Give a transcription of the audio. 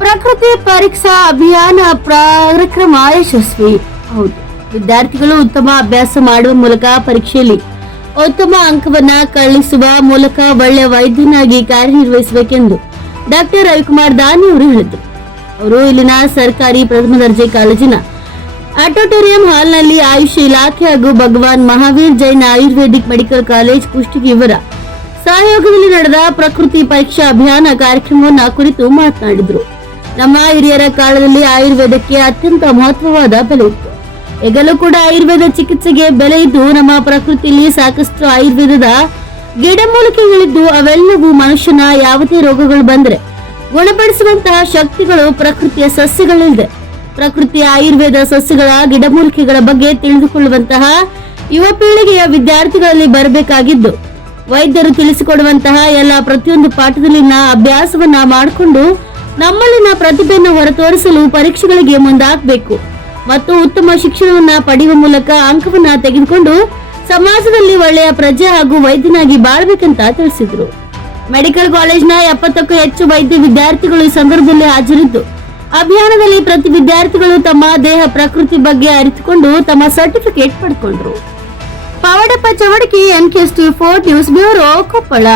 ಪ್ರಕೃತಿ ಪರೀಕ್ಷಾ ಅಭಿಯಾನ ಕಾರ್ಯಕ್ರಮ ಯಶಸ್ವಿ. ಹೌದು, ವಿದ್ಯಾರ್ಥಿಗಳು ಉತ್ತಮ ಅಭ್ಯಾಸ ಮಾಡುವ ಮೂಲಕ ಪರೀಕ್ಷೆಯಲ್ಲಿ ಉತ್ತಮ ಅಂಕವನ್ನ ಕಳಿಸುವ ಮೂಲಕ ಒಳ್ಳೆಯ ವೈದ್ಯನಾಗಿ ಕಾರ್ಯನಿರ್ವಹಿಸಬೇಕೆಂದು ಡಾಕ್ಟರ್ ರವಿಕುಮಾರ್ ದಾನಿ ಅವರು ಹೇಳಿದರು. ಅವರು ಇಲ್ಲಿನ ಸರ್ಕಾರಿ ಪ್ರಥಮ ದರ್ಜೆ ಕಾಲೇಜಿನ ಆಟೋಟೋರಿಯಂ ಹಾಲ್ನಲ್ಲಿ ಆಯುಷ್ ಇಲಾಖೆ ಹಾಗೂ ಭಗವಾನ್ ಮಹಾವೀರ್ ಜೈನ್ ಆಯುರ್ವೇದಿಕ್ ಮೆಡಿಕಲ್ ಕಾಲೇಜ್ ಕುಷ್ಟಗಿ ಇವರ ಸಹಯೋಗದಲ್ಲಿ ನಡೆದ ಪ್ರಕೃತಿ ಪರೀಕ್ಷಾ ಅಭಿಯಾನ ಕಾರ್ಯಕ್ರಮವನ್ನು ಕುರಿತು ಮಾತನಾಡಿದರು. ನಮ್ಮ ಹಿರಿಯರ ಕಾಲದಲ್ಲಿ ಆಯುರ್ವೇದಕ್ಕೆ ಅತ್ಯಂತ ಮಹತ್ವವಾದ ಬೆಲೆ ಇತ್ತು. ಈಗಲೂ ಕೂಡ ಆಯುರ್ವೇದ ಚಿಕಿತ್ಸೆಗೆ ಬೆಲೆ ಇದ್ದು ನಮ್ಮ ಪ್ರಕೃತಿಯಲ್ಲಿ ಸಾಕಷ್ಟು ಆಯುರ್ವೇದದ ಗಿಡಮೂಲಿಕೆಗಳಿದ್ದು ಅವೆಲ್ಲವೂ ಮನುಷ್ಯನ ಯಾವುದೇ ರೋಗಗಳು ಬಂದ್ರೆ ಗುಣಪಡಿಸುವಂತಹ ಶಕ್ತಿಗಳು ಪ್ರಕೃತಿಯ ಸಸ್ಯಗಳಲ್ಲಿದೆ. ಪ್ರಕೃತಿಯ ಆಯುರ್ವೇದ ಸಸ್ಯಗಳ ಗಿಡಮೂಲಿಕೆಗಳ ಬಗ್ಗೆ ತಿಳಿದುಕೊಳ್ಳುವಂತಹ ಯುವ ಪೀಳಿಗೆಯ ವಿದ್ಯಾರ್ಥಿಗಳಲ್ಲಿ ಬರಬೇಕಾಗಿದ್ದು, ವೈದ್ಯರು ತಿಳಿಸಿಕೊಡುವಂತಹ ಎಲ್ಲ ಪ್ರತಿಯೊಂದು ಪಾಠದಲ್ಲಿನ ಅಭ್ಯಾಸವನ್ನ ಮಾಡಿಕೊಂಡು ನಮ್ಮಲ್ಲಿನ ಪ್ರತಿಭೆಯನ್ನು ಹೊರತೋರಿಸಲು ಪರೀಕ್ಷೆಗಳಿಗೆ ಮುಂದಾಗಬೇಕು. ಮತ್ತು ಉತ್ತಮ ಶಿಕ್ಷಣವನ್ನ ಪಡೆಯುವ ಮೂಲಕ ಅಂಕವನ್ನ ತೆಗೆದುಕೊಂಡು ಸಮಾಜದಲ್ಲಿ ಒಳ್ಳೆಯ ಪ್ರಜೆ ಹಾಗೂ ವೈದ್ಯನಾಗಿ ಬಾಳ್ಬೇಕಂತ ತಿಳಿಸಿದ್ರು. ಮೆಡಿಕಲ್ ಕಾಲೇಜ್ನ ಎಪ್ಪತ್ತಕ್ಕೂ ಹೆಚ್ಚು ವೈದ್ಯ ವಿದ್ಯಾರ್ಥಿಗಳು ಈ ಸಂದರ್ಭದಲ್ಲಿ ಹಾಜರಿದ್ದು, ಅಭಿಯಾನದಲ್ಲಿ ಪ್ರತಿ ವಿದ್ಯಾರ್ಥಿಗಳು ತಮ್ಮ ದೇಹ ಪ್ರಕೃತಿ ಬಗ್ಗೆ ಅರಿತುಕೊಂಡು ತಮ್ಮ certificate ಪಡ್ಕೊಂಡ್ರು. Pavadappa Chavadaki NKS T four news bureau Koppal.